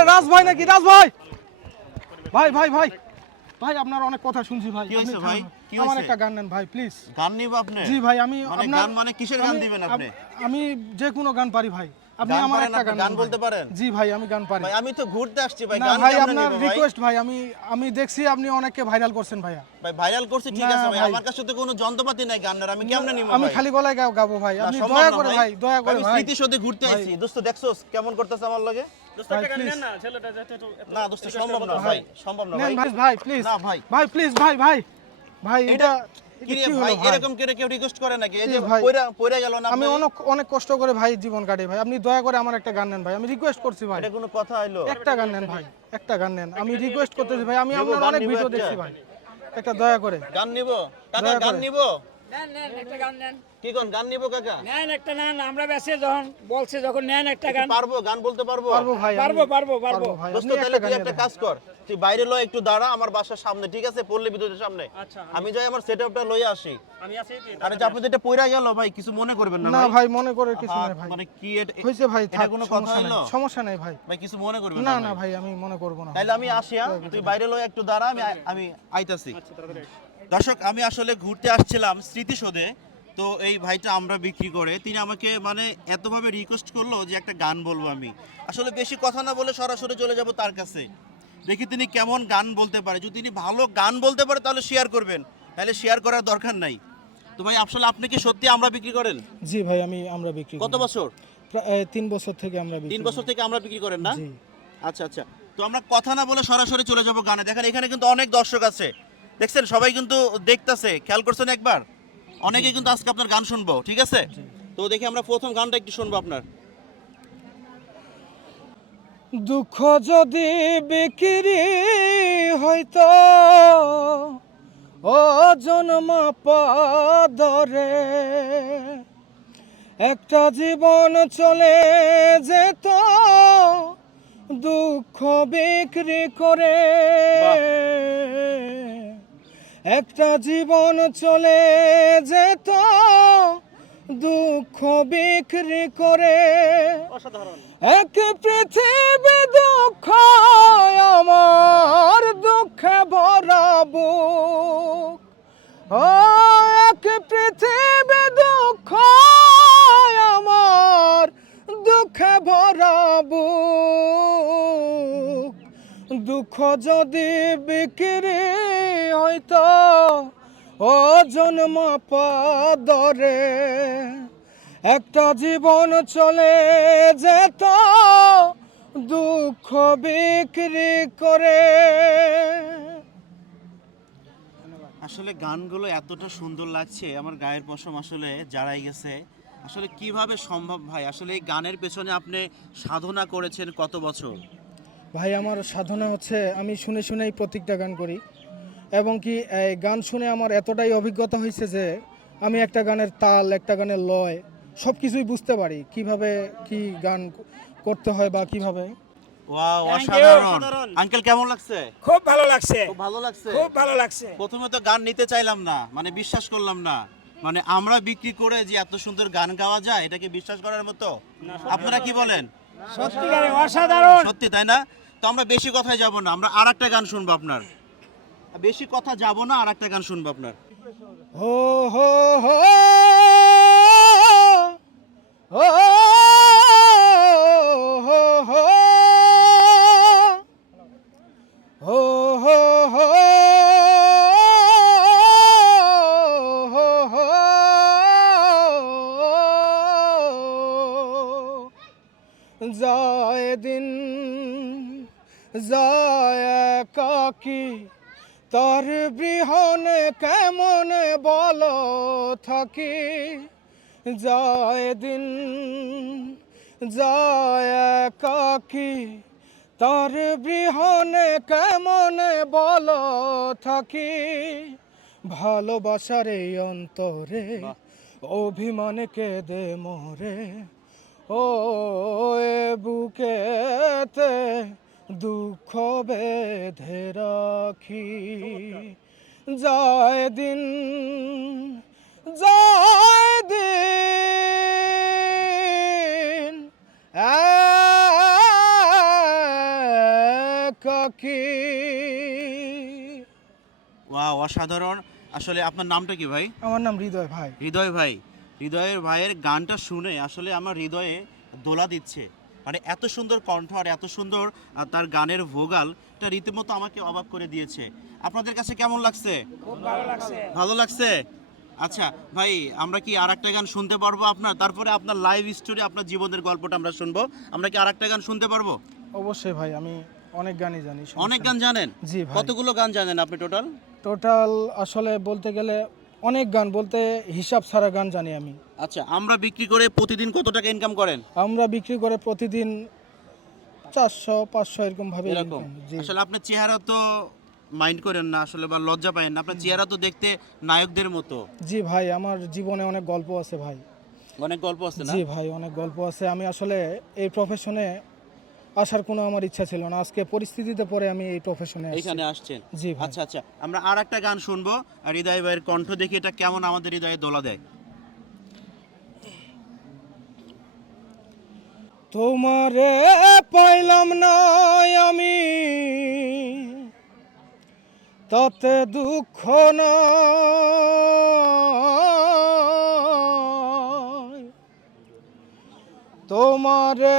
আরে রাজ ভাই নাকি? রাজ ভাই! ভাই ভাই ভাই! ভাই আপনার অনেক কথা শুনছি ভাই। কি হইছে ভাই? কি কি আমার একটা গান নেন ভাই প্লিজ গান নিব আপনি? জি ভাই আমি মানে আপনার গান মানে কিসের গান দিবেন আপনি? আমি যে কোনো গান পারি ভাই। আপনি আমার একটা গান গান বলতে পারেন? জি ভাই আমি গান পারি। ভাই আমি তো ঘুরতে আসছি ভাই গান ভাই আপনার রিকোয়েস্ট ভাই আমি আমি দেখছি আপনি অনেককে ভাইরাল করছেন ভাইয়া। ভাই ভাইরাল করছি ঠিক আছে ভাই। আমার কাছে তো কোনো যন্ত্রপাতি নাই গানের আমি কেমনে নিব আমি খালি গলায় গাবো ভাই। আপনি সম্ভব দয়া করে ভাই। দয়া করে ভাই। স্মৃতি সৌধে ঘুরতে আইছি দোস্ত দেখছোস কেমন করতেছে আমার লগে? না দোস্ত সম্ভব না ভাই সম্ভব না ভাই। ভাই ভাই প্লিজ না, ভাই। ভাই প্লিজ ভাই ভাই। ভাই এটা ভাই? এরকম করে কেউ রিকোয়েস্ট করে নাকি? এই যে পয়রা পয়রা গেল না আমি অনেক অনেক কষ্ট করে ভাই জীবন কাটে ভাই। আপনি দয়া করে আমার একটা গান নেন ভাই। আমি রিকোয়েস্ট করছি ভাই। এটা কোনো কথা হলো একটা গান নেন ভাই। একটা গান নেন। আমি রিকোয়েস্ট করতেছি ভাই। আমি আপনার অনেক ভিডিও? দেখছি ভাই। একটা দয়া করে। গান নিব? গান নিব? নেন নেন একটা গান কি কোন গান নিব কাকা? নেন একটা নেন আমরা বেসে যখন বলছে যখন নেন একটা গান। পারব? গান বলতে পারব? পারব ভাই আমি- পারব পারব পারব। পারব দোস্ত তাহলে একটা তুই একটা কাজ কর। তুই বাইরে লয় একটু দাঁড়া আমার বাসার সামনে ঠিক আছে? পল্লী বিদ্যুতের সামনে। আচ্ছা আমি যাই আমার সেটআপটা আসি। আমি আছি আরে যে আপনি যেটা পয়রা গেল ভাই কিছু মনে করবেন না না ভাই। মনে করে কিছু ভাই। মানে কি ভাই এটা কোনো কথা সমস্যা নেই সমস্যা নেই ভাই। ভাই কিছু মনে করবেন না না না ভাই আমি মনে করব না। তাহলে আমি আসিয়া তুই বাইরে লয় একটু দাঁড়া আমি আমি আইতাছি। দর্শক আমি আসলে ঘুরতে আসছিলাম স্মৃতিসৌধে। তো এই ভাইটা আমরা বিক্রি করে তিনি আমাকে মানে এতভাবে রিকোয়েস্ট করল যে একটা গান বলব আমি। আসলে বেশি কথা না বলে সরাসরি চলে যাব তার কাছে। দেখি তিনি কেমন গান বলতে পারে। যদি তিনি ভালো গান বলতে পারে তাহলে শেয়ার করবেন। তাহলে শেয়ার করার দরকার নাই। তো ভাই আসলে আপনি কি সত্যি আমরা বিক্রি করেন? জি ভাই আমি আমরা বিক্রি কত বছর? তিন বছর থেকে আমরা তিন বছর থেকে আমরা বিক্রি করেন না? আচ্ছা আচ্ছা। তো আমরা কথা না বলে সরাসরি চলে যাব গানে। দেখেন এখানে কিন্তু অনেক দর্শক আছে। দেখছেন সবাই কিন্তু দেখতাছে খেয়াল করছেন একবার? অনেকে কিন্তু আজকে আপনার গান শুনব ঠিক আছে? তো দেখি আমরা প্রথম গানটা একটু শুনব আপনার। দুঃখ যদি বিক্রি হইতো ও জন্ম পাদরে একটা জীবন চলে যেত দুঃখ বিক্রি করে। একটা জীবন চলে যেত দুঃখ বিক্রি করে। এক পৃথিবী দুঃখ আমার দুঃখে ভরা বুক। ও এক পৃথিবী দুঃখ আমার দুঃখে ভরা বুক। দুঃখ যদি বিক্রি হইতো ও জন্ম পাদরে একটা জীবন চলে যেত দুঃখ বিক্রি করে। আসলে গানগুলো এতটা সুন্দর লাগছে আমার গায়ের পশম আসলে জারাই গেছে। আসলে কীভাবে সম্ভব ভাই? আসলে এই গানের পেছনে আপনি সাধনা করেছেন কত বছর? ভাই আমার সাধনা হচ্ছে আমি শুনে শুনেই প্রত্যেকটা গান করি। এবং কি এই গান শুনে আমার এতটাই অভিজ্ঞতা হয়েছে যে আমি একটা গানের তাল একটা গানের লয় সব কিছুই বুঝতে পারি। কীভাবে কি গান করতে হয় বা কীভাবে? ওয়াও অসাধারণ। অসাধারণ। আঙ্কেল কেমন লাগছে? খুব ভালো লাগছে। খুব ভালো লাগছে। খুব ভালো লাগছে। প্রথমে তো গান নিতে চাইলাম না মানে বিশ্বাস করলাম না। মানে আমরা বিক্রি করে যে এত সুন্দর গান গাওয়া যায় এটাকে বিশ্বাস করার মতো? আপনারা কি বলেন? সত্যিকারে অসাধারণ। সত্যি তাই না? তো আমরা বেশি কথায় যাব না আমরা আর একটা গান শুনব আপনার। বেশি কথা যাব না আর একটা গান শুনব আপনার। হো হো হো! বিহনে কেমন বল থাকি? যায় দিন যায় কাকি। তার বিহনে কেমন বল থাকি? ভালোবাসার এই অন্তরে অভিমান দে মোরে। ও এ বুকেতে দুঃখ বেঁধে রাখি। যায় দিন যায় দিন। একাকি ওয়াও অসাধারণ। আসলে আপনার নামটা কি ভাই? আমার নাম হৃদয় ভাই। হৃদয় ভাই। হৃদয়ের ভাইয়ের গানটা শুনে আসলে আমার হৃদয়ে দোলা দিচ্ছে। মানে এত সুন্দর কণ্ঠ আর এত সুন্দর তার গানের ভোগাল এটা রীতিমতো আমাকে অবাক করে দিয়েছে। আপনাদের কাছে কেমন লাগছে? ভালো লাগছে। ভালো লাগছে? আচ্ছা ভাই আমরা কি আর একটা গান শুনতে পারব আপনার? তারপরে আপনার লাইভ স্টোরি আপনার জীবনের গল্পটা আমরা শুনব। আমরা কি আর একটা গান শুনতে পারব? অবশ্যই ভাই আমি অনেক গানই জানি অনেক গান জানেন? জি কতগুলো গান জানেন আপনি টোটাল টোটাল আসলে বলতে গেলে অনেক গান বলতে হিসাব ছাড়া গান জানি আমি। আচ্ছা আমরা বিক্রি করে প্রতিদিন কত টাকা ইনকাম করেন? আমরা বিক্রি করে প্রতিদিন চারশো পাঁচশো এরকম ভাবে এরকম? আসলে আপনার চেহারা তো মাইন্ড করেন না আসলে বা লজ্জা পায় না। আপনার চেহারা তো দেখতে নায়কদের মতো। জি ভাই আমার জীবনে অনেক গল্প আছে ভাই। অনেক গল্প আছে না? জি ভাই অনেক গল্প আছে। আমি আসলে এই প্রফেশনে আসার কোনো আমার ইচ্ছা ছিল না। আজকে পরিস্থিতিতে পরে আমি এই প্রফেশনে এখানে আসছেন? জি আচ্ছা আচ্ছা। আমরা আর একটা গান শুনব। আর হৃদয় ভাইয়ের কণ্ঠ দেখি এটা কেমন আমাদের হৃদয়ে দোলা দেয়। তোমারে পাইলাম না আমি। তাতে দুঃখ নাই। তোমারে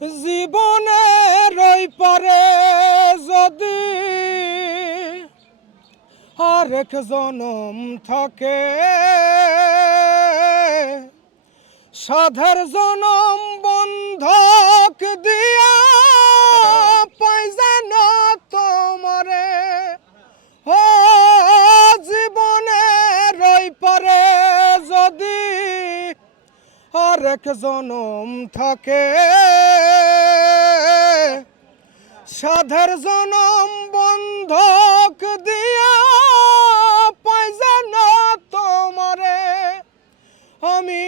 জীবনে রই পারে যদি আরেক জনম থাকে সাধের জনম বন্ধক দিয়া পাইজান তোমারে। ও আরেক জনম থাকে। সাধের জনম বন্ধক দিয়া পাইজান তোমারে। আমি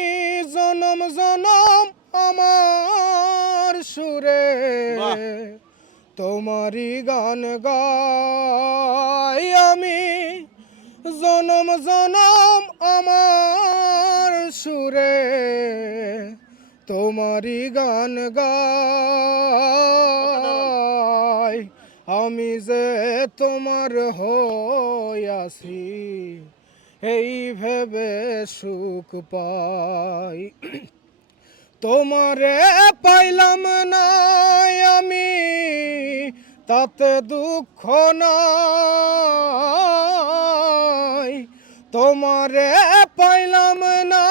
জনম জনম আমার সুরে। বাহ। তোমারই গান গাই আমি। জনম জনম আমার সুরে তোমারি গান গাই। আমি যে তোমার হইয়াছি এই ভেবে সুখ পাই। তোমারে পাইলাম না আমি, তাতে দুঃখ নাই। তোমারে পাইলাম না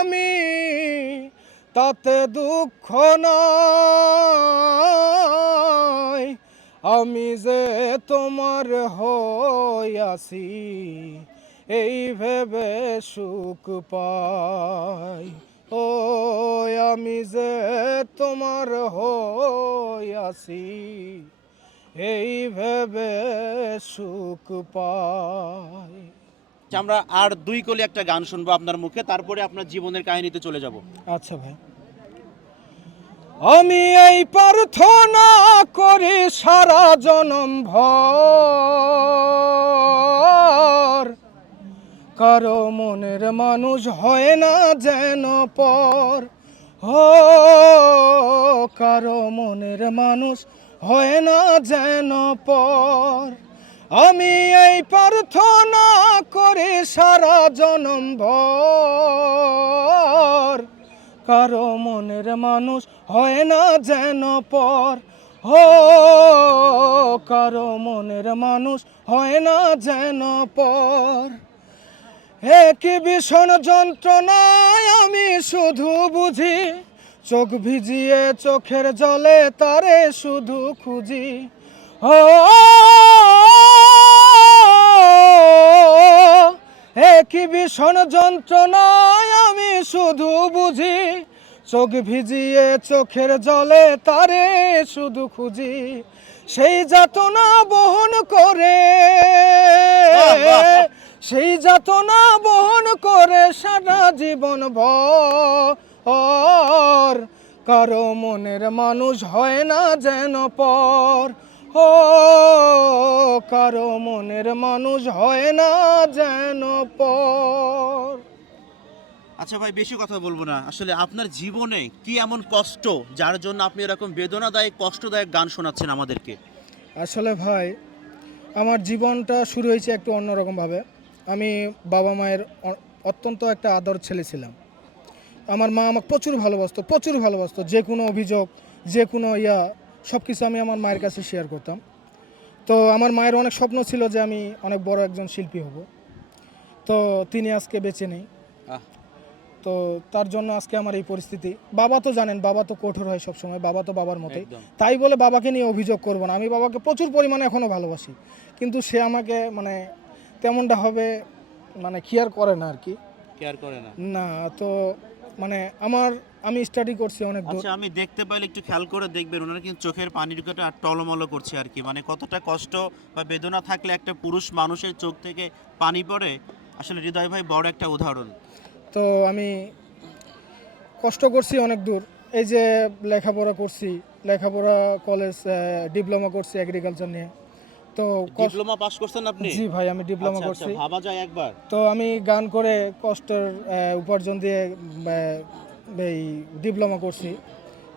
আমি, তাতে দুঃখ নাই। আমি যে তোমার হইয়াছি এই ভেবে সুখ পাই। ও আমি যে তোমার হইয়াছি এই ভেবে সুখ পাই। আমরা আর দুই কলি একটা গান শুনব আপনার মুখে, তারপরে আপনার জীবনের কাহিনীতে চলে যাব। আচ্ছা ভাই। আমি এই প্রার্থনা করি সারা জনম ভর। কারও মনের মানুষ হয় না যেন পর। ও কারও মনের মানুষ হয় না যেন পর। আমি এই প্রার্থনা করি সারা জনম ভর। কারও মনের মানুষ হয় না যেন পর। হো কারও মনের মানুষ হয় না যেন পর। একই ভীষণ যন্ত্রণায় আমি শুধু বুঝি, চোখ ভিজিয়ে চোখের জলে তারে শুধু খুঁজি। একই ভীষণ যন্ত্রণায় আমি শুধু বুঝি চোখ ভিজিয়ে চোখের জলে তারে শুধু খুঁজি সেই যাতনা বহন করে। সেই যাতনা বহন করে সারা জীবন ভর কারও মনের মানুষ হয় না যেন পর ও কারও মনের মানুষ হয় না যেন পর। আচ্ছা ভাই বেশি কথা বলব না। আসলে আপনার জীবনে কি এমন কষ্ট যার জন্য আপনি এরকম বেদনাদায়ক কষ্টদায়ক গান শোনাচ্ছেন আমাদেরকে? আসলে ভাই আমার জীবনটা শুরু হয়েছে একটু অন্যরকমভাবে। আমি বাবা মায়ের অত্যন্ত একটা আদর ছেলে ছিলাম। আমার মা আমাকে প্রচুর ভালোবাসতো প্রচুর ভালোবাসতো। যে কোনো অভিযোগ যে কোনো ইয়া সব কিছু আমি আমার মায়ের কাছে শেয়ার করতাম। তো আমার মায়ের অনেক স্বপ্ন ছিল যে আমি অনেক বড় একজন শিল্পী হব। তো তিনি আজকে বেঁচে নেই। তো তার জন্য আজকে আমার এই পরিস্থিতি। বাবা তো জানেন বাবা তো কঠোর হয় সবসময় বাবা তো বাবার মতোই। তাই বলে বাবাকে নিয়ে অভিযোগ করব না। আমি বাবাকে প্রচুর পরিমাণে এখনও ভালোবাসি। কিন্তু সে আমাকে মানে তেমনটা হবে মানে কেয়ার করে না আর কি। কেয়ার করে না। না তো মানে আমার আমি স্টাডি করছি অনেক দূর। আচ্ছা আমি দেখতে পাইলে একটু খেয়াল করে দেখবেন ওনারা কিন্তু চোখের পানির কটা টলমলো করছে আর কি। মানে কতটা কষ্ট বা বেদনা থাকলে একটা পুরুষ মানুষের চোখ থেকে পানি পড়ে আসলে হৃদয় ভাই বড় একটা উদাহরণ। তো আমি কষ্ট করছি অনেক দূর। এই যে লেখাপড়া করছি লেখাপড়া কলেজ ডিপ্লোমা করছি এগ্রিকালচার নিয়ে। তো ডিপ্লোমা পাস করছেন আপনি? জি ভাই আমি ডিপ্লোমা আচ্ছা, আচ্ছা, করছি। ভাবা যায় একবার। তো আমি গান করে কষ্টের উপার্জন দিয়ে এই ডিপ্লোমা করছি।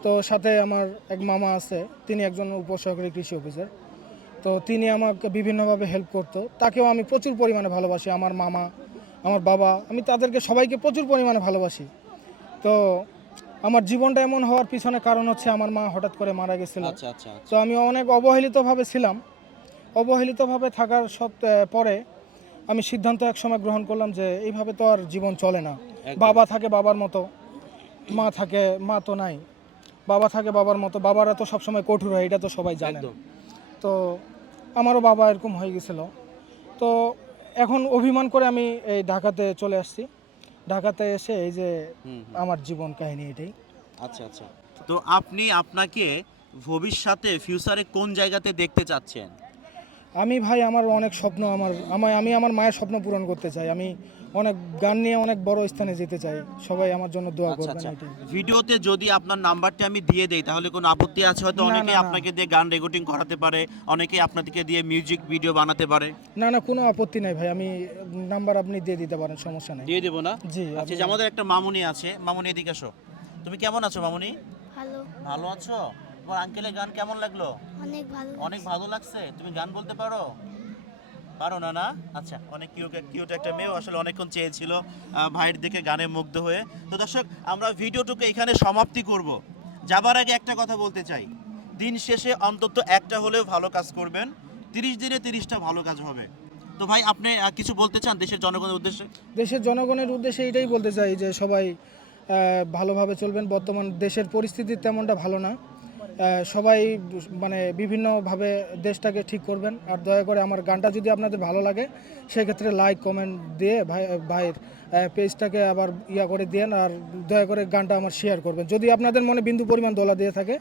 তো সাথে আমার এক মামা আছে তিনি একজন উপসহকারী কৃষি অফিসার তো তিনি আমাকে বিভিন্নভাবে হেল্প করতো। তাকেও আমি প্রচুর পরিমাণে ভালোবাসি আমার মামা আমার বাবা। আমি তাদেরকে সবাইকে প্রচুর পরিমাণে ভালোবাসি। তো আমার জীবনটা এমন হওয়ার পিছনে কারণ হচ্ছে আমার মা হঠাৎ করে মারা গেছিল। আচ্ছা আচ্ছা তো আমি অনেক অবহেলিতভাবে ছিলাম। অবহেলিতভাবে থাকার সত্ত্বে পরে আমি সিদ্ধান্ত এক সময় গ্রহণ করলাম যে এইভাবে তো আর জীবন চলে না। বাবা থাকে বাবার মতো। মা থাকে মা তো নাই। বাবা থাকে বাবার মতো। বাবারা তো সবসময় কঠোর হয় এটা তো সবাই জানে তো আমারও বাবা এরকম হয়ে গেছিল। তো এখন অভিমান করে আমি এই ঢাকাতে চলে আসছি। ঢাকাতে এসে এই যে। আমার জীবন কাহিনী এটাই। আচ্ছা আচ্ছা। তো আপনি আপনাকে ভবিষ্যতে ফিউচারে কোন জায়গাতে দেখতে চাচ্ছেন? আমি ভাই আমার অনেক স্বপ্ন আমার আমি আমার মায়ের স্বপ্ন পূরণ করতে চাই। আমি অনেক গান নিয়ে অনেক বড় স্থানে যেতে চাই। সবাই আমার জন্য দোয়া আচ্ছা করবেন আচ্ছা। এটাই। ভিডিওতে যদি আপনার নাম্বারটা আমি দিয়ে দেই তাহলে কোনো আপত্তি আছে? হয়তো না, অনেকে না। আপনাকে দিয়ে গান রেকর্ডিং করাতে পারে অনেকে আপনাদেরকে দিয়ে মিউজিক ভিডিও বানাতে পারে। না না কোনো আপত্তি নাই ভাই। আমি নাম্বার আপনি দিয়ে দিতে পারেন সমস্যা নাই। দিয়ে দেবো না? জি আচ্ছা আপনি- যে আমাদের একটা মামুনি আছে। মামুনি এদিকে আসো। তুমি কেমন আছো মামুনি? ভালো। ভালো আছো? তোমার আঙ্কেলের গান কেমন লাগল? অনেক ভালো অনেক ভালো লাগছে? তুমি গান বলতে পারো? পারো না না? আচ্ছা অনেক কিউট কিউট একটা মেয়েও আসলে অনেকক্ষণ চেয়েছিল ভাইয়ের দিকে গানে মুগ্ধ হয়ে। তো দর্শক, আমরা ভিডিওটুকু এখানে সমাপ্তি করব। যাবার আগে একটা কথা বলতে চাই। দিন শেষে অন্তত একটা হলেও ভালো কাজ করবেন। তিরিশ দিনে তিরিশটা ভালো কাজ হবে। তো ভাই, আপনি কিছু বলতে চান দেশের জনগণের উদ্দেশ্যে? দেশের জনগণের উদ্দেশ্যে এটাই বলতে চাই যে সবাই ভালোভাবে চলবেন। বর্তমান দেশের পরিস্থিতি তেমনটা ভালো না। সবাই মানে বিভিন্নভাবে দেশটাকে ঠিক করবেন। আর দয়া করে আমার গানটা যদি আপনাদের ভালো লাগে, সেক্ষেত্রে লাইক কমেন্ট দিয়ে ভাই, ভাইয়ের পেজটাকে আবার ইয়া করে দেন আর দয়া করে গানটা আমার শেয়ার করবেন। যদি আপনাদের মনে বিন্দু পরিমাণ দোলা দিয়ে থাকে,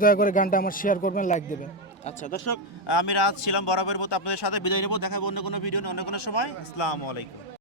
দয়া করে গানটা আমার শেয়ার করবেন লাইক দেবেন। আচ্ছা দর্শক, আমি রাত ছিলাম বরাবর মতো আপনাদের সাথে। বিদায় নেব, দেখাবো অন্য কোনো ভিডিও অন্য কোনো সময়। আসসালামু আলাইকুম।